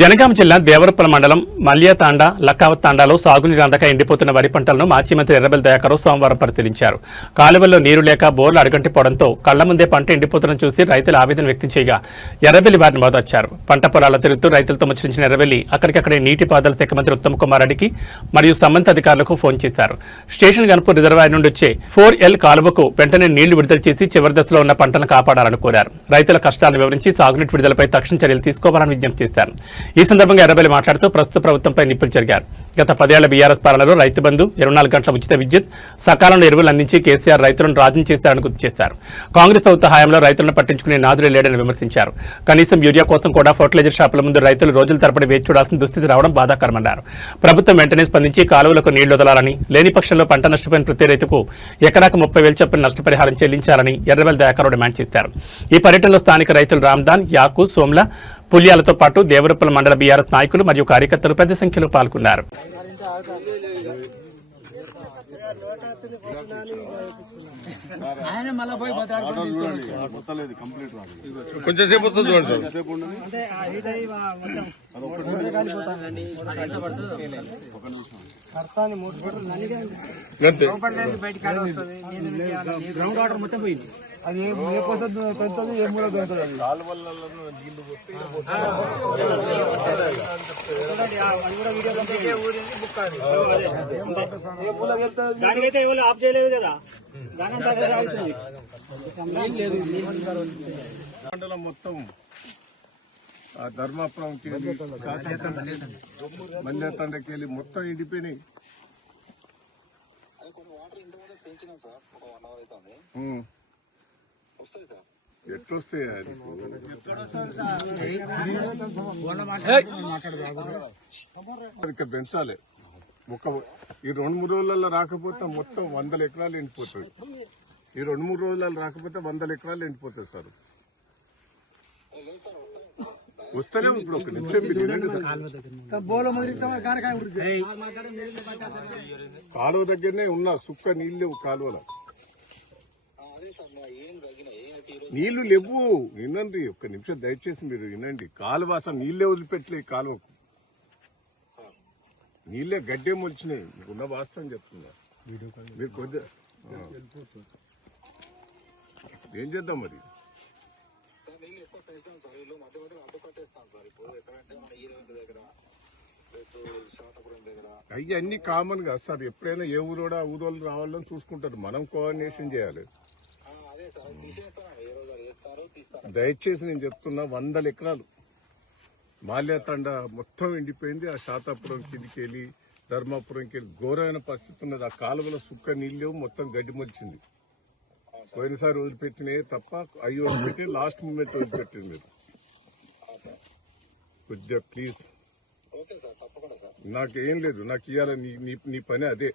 జనగామ జిల్లా దేవరపల్లి మండలం మల్యతాండ లక్కావత్ తాండాలో సాగునీరు అందక ఎండిపోతున్న వరి పంటలను మాజీ మంత్రి ఎర్రబెల్లి దయాకర్ సోమవారం పరిశీలించారు. కాలువల్లో నీరు లేక బోర్లు అడుగంటిపోవడంతో కళ్ల ముందే పంట ఎండిపోతున్న చూసి రైతులు ఆవేదన వ్యక్తం చేయగా ఎర్రబెల్లి వారిని మోదొచ్చారు. పంట పొలాల తిరుగుతూ రైతులతో ముచ్చరించిన ఎర్రబెల్లి అక్కడికక్కడే నీటిపారుదల శాఖ మంత్రి ఉత్తమ్ కుమార్ రెడ్డికి మరియు సంబంధిత అధికారులకు ఫోన్ చేశారు. స్టేషన్ గన్పూర్ రిజర్వాయర్ నుండి వచ్చే 4L కాలువకు వెంటనే నీళ్లు విడుదల చేసి చివరి దశలో ఉన్న పంటలను కాపాడాలని కోరారు. రైతుల కష్టాలను వివరించి సాగునీటి విడుదలపై తక్షణ చర్యలు తీసుకోవాలని విజ్ఞప్తి చేశారు. ఈ సందర్భంగా ఎర్రబెల్లి మాట్లాడుతూ ప్రస్తుత ప్రభుత్వంపై నిప్పులు జరిగారు. గత 10 ఏళ్ల బీఆర్ఎస్ పాలనలో రైతు బంధు, 24 గంటల ఉచిత విద్యుత్, సకాలంలో ఎరువులు అందించి కేసీఆర్ రైతులను రాజ్యం చేశారని గుర్తు చేశారు. కాంగ్రెస్ ప్రభుత్వ హయాంలో రైతులను పట్టించుకునే నాదుడే లేడని విమర్శించారు. కనీసం యూరియా కోసం కూడా ఫర్టిలైజర్ షాపుల ముందు రైతులు రోజుల తరబడి వేచి చూడాల్సిన దుస్థితి రావడం బాధాకరమన్నారు. ప్రభుత్వం వెంటనే స్పందించి కాలువలకు నీళ్లు వదలాలని, లేని పక్షంలో పంట నష్టపోయిన ప్రతి రైతుకు ఎకరాకు 30,000 చొప్పున నష్టపరిహారం చెల్లించాలని ఎర్రబెల్లి దయాకర్ డిమాండ్ చేశారు. ఈ పర్యటనలో స్థానిక రైతులు రామ్దాన్, యాకు, సోమ్ల, పుల్యాలతో పాటు దేవరపల్లి మండల బీఆర్ఎస్ నాయకులు మరియు కార్యకర్తలు పెద్ద సంఖ్యలో పాల్గొన్నారు. గ్రౌండ్ వాటర్ మొత్తం పోయింది. అది ఏ కోసం పెంచుతుంది, ఏ మూల దొరుకుతుంది. దానికైతే ఎవరు ఆఫ్ చేయలేదు కదా, మండలం మొత్తం ధర్మాపురంకి మల్యతండకి వెళ్ళి మొత్తం ఎండిపోయినాయి. ఎట్లొస్తాయి పెంచాలి. ఈ 2-3 రోజులలో రాకపోతే మొత్తం 100 ఎకరాలు ఎండిపోతుంది. ఈ 2-3 రోజులలో రాకపోతే 100 ఎకరాలు ఎండిపోతుంది సార్. వస్తేనే ఇప్పుడు ఒక నిమిషం మీరు వినండి సార్. కాలువ దగ్గరనే ఉన్నా సుక్క నీళ్ళు లేవు కాలువలో, నీళ్లు లేవు. వినండి ఒక్క నిమిషం దయచేసి మీరు వినండి. కాలువ అసలు నీళ్లే వదిలిపెట్టలే. కాలువకు నీళ్లే గడ్డే మొలిచినాయి. మీకున్న వాస్తవం చెప్తున్నా. మీరు కొద్దిగా ఏం చేద్దాం మరి. అయ్యి అన్ని కామన్ గా సార్. ఎప్పుడైనా ఏ ఊరోడా ఊరోళ్ళు రావాలని చూసుకుంటారు. మనం కోఆర్డినేషన్ చేయాలి. దయచేసి నేను చెప్తున్నా 100 ఎకరాలు మాల్యాతండ మొత్తం ఎండిపోయింది. ఆ శాతాపురం కిందికి వెళ్ళి ధర్మాపురంకి వెళ్ళి ఘోరమైన పరిస్థితి ఉన్నది. ఆ కాలువలో సుక్క నీళ్ళు మొత్తం గడ్డి మొలిచింది. పోయినసారి వదిలిపెట్టినే తప్ప అవి వదిలిపెట్టి లాస్ట్ మూమెంట్ వదిలిపెట్టింది. మీరు కొద్దిగా ప్లీజ్. నాకేం లేదు, నాకు ఇవ్వాలి. నీ పని అదే.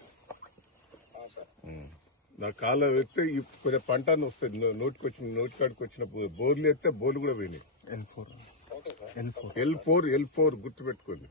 నా కాళ్ళ వేస్తే కొద్దిగా పంట వస్తుంది. నోటికాడికి వచ్చిన బోర్లు ఎత్తే బోర్లు కూడా పోయినాయి. L4 గుర్తుపెట్టుకోండి.